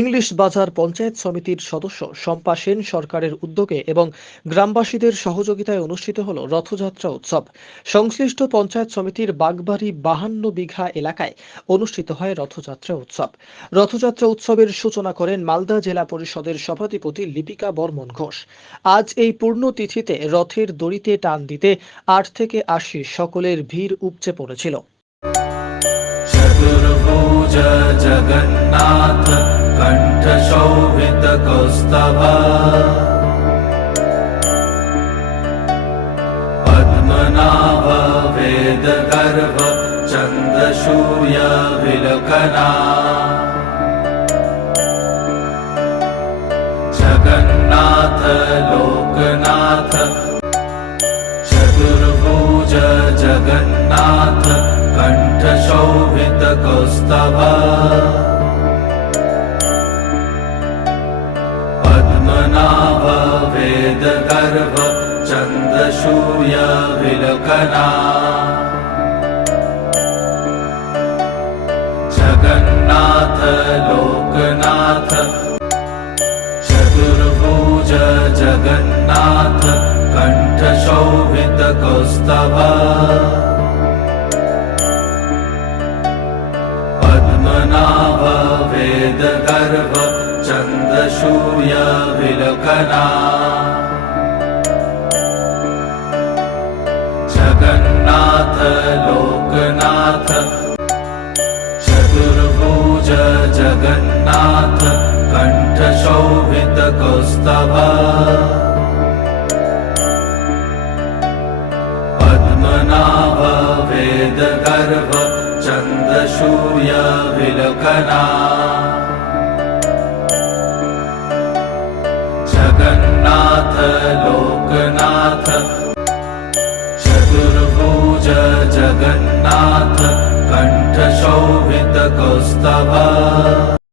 English বাজার পঞ্চায়েত সমিতির সদস্য শম্পা সেন সরকারের উদ্যোগে এবং গ্রামবাসীদের সহযোগিতায় অনুষ্ঠিত হল রথযাত্রা উৎসব। সংশ্লিষ্ট পঞ্চায়েত সমিতির বাগবাড়ি 52 বিঘা এলাকায় অনুষ্ঠিত হয় রথযাত্রা উৎসব। রথযাত্রা উৎসবের সূচনা করেন মালদা জেলা পরিষদের সভাধিপতি লিপিকা বর্মন ঘোষ। আজ এই পূর্ণতিথিতে রথের দড়িতে টান দিতে 8 থেকে 80 সকলের ভিড় উপচে পড়েছিল। चतुर्भुज जगन्नाथ कंठ शोभित कौस्तभ पद्मनाभ वेद गर्भ चंद सूर्य विलकना जगन्नाथ लोकनाथ चतुर्भुज जगन्नाथ कंठ शोभित कौस्तभ पद्मनाभ वेद गर्भ चंद सूर्य विलकना जगन्नाथ लोकनाथ चतुर्भुज जगन्नाथ कंठ शोभित कौस्तभ पद्मनाभ वेद गर्भ चंद सूर्य विलकना जगन्नाथ लोकनाथ चतुर्भुज जगन्नाथ कंठ शोभित कौस्तभ पद्मनाभ वेद गर्भ चंद सूर्य विलकना जगन्नाथ लोकनाथ चतुर्भुज जगन्नाथ कंठ शोभित कौस्तभ